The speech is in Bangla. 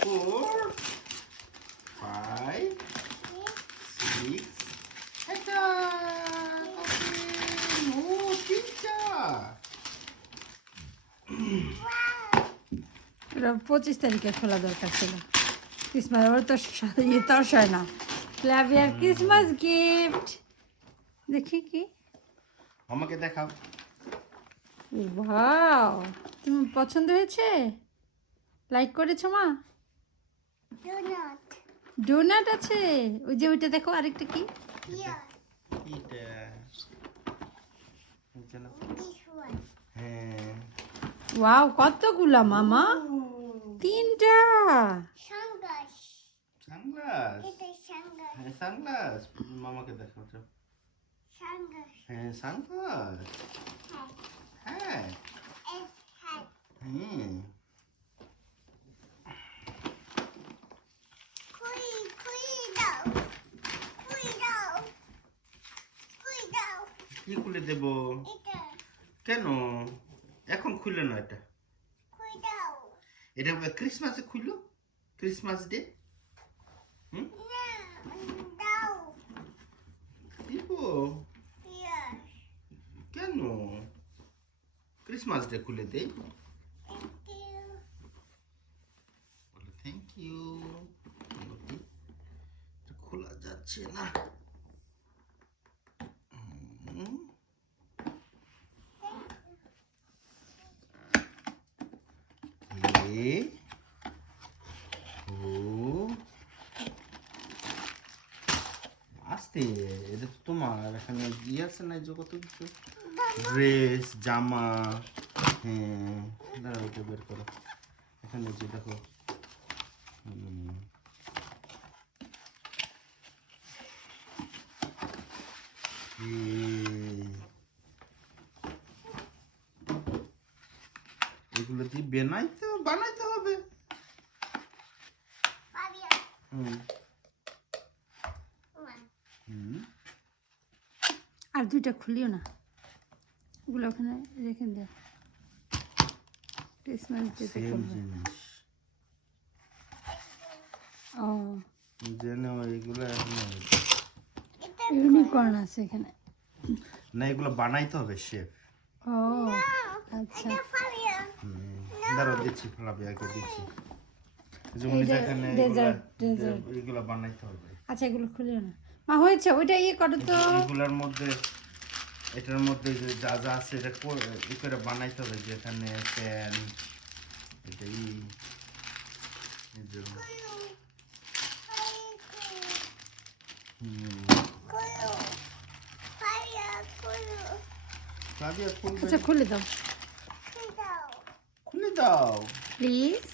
4 5 6 এটা ও তিনটা এটা 25 তারিখে খোলা দরকার ছিল ক্রিসমাস ওর তো ইয়ে তর্স হয় না ফ্লাভিয়ার ক্রিসমাস গিফট দেখি কি আমাকে দেখাও ওয়াও তুমি পছন্দ হয়েছে লাইক করেছো মা Donut. ডোনাট আছে ওই যে ওইটা দেখো আরেকটা কি Here. এটা চলো This one. হ্যাঁ ওয়াও কতগুলা মামা তিনটা Shangas. Sunglass It is Shangas. হ্যাঁ সানগ্লাস মামাকে দেখাও তো Shangas. হ্যাঁ সানগ্লাস Hat. হ্যাঁ It's hat. হুম কি খুলে দেব কেন এখন খুললো না এটা এটা ক্রিসমাসে খুললো ক্রিসমাস ডে হুম দিব কেন ক্রিসমাস ডে খুলে দেই বলে থ্যাংক ইউ খোলা যাচ্ছে না হুম। এ ও আস্তে এটা তো তোমার এখানে ইয়ে আছে না যে কত কিছু ড্রেস জামা হ্যাঁ দাঁড়াও ওটা বের করো এখানে যে দেখো এগুলো দিয়ে বানাইতে হবে হুম হুম আর দুইটা খুলিও না ওগুলো ওখানে রেখে দাও ক্রিসমাস ডেতে সেম খুলবে জিনিস ও জেনে এগুলো ইউনিকর্ন আছে এখানে না এগুলো বানাইতে হবে শেফ ও আচ্ছা দাঁড়াও দিচ্ছি ফ্লাভিয়াকে দিচ্ছি যেমন এই যে এখানে ডেজার্ট ডেজার্ট এগুলো বানাইতে হবে আচ্ছা এগুলো খুলিও না মা হয়েছে ওইটা ইয়ে করো তো এগুলোর মধ্যে এটার মধ্যে যে যা যা আছে এটা ই করে বানাইতে হবে যেখানে প্যান এটা এই যে ফ্লাভিয়া খুলবে আচ্ছা খুলে দাও খুলে দাও প্লিজ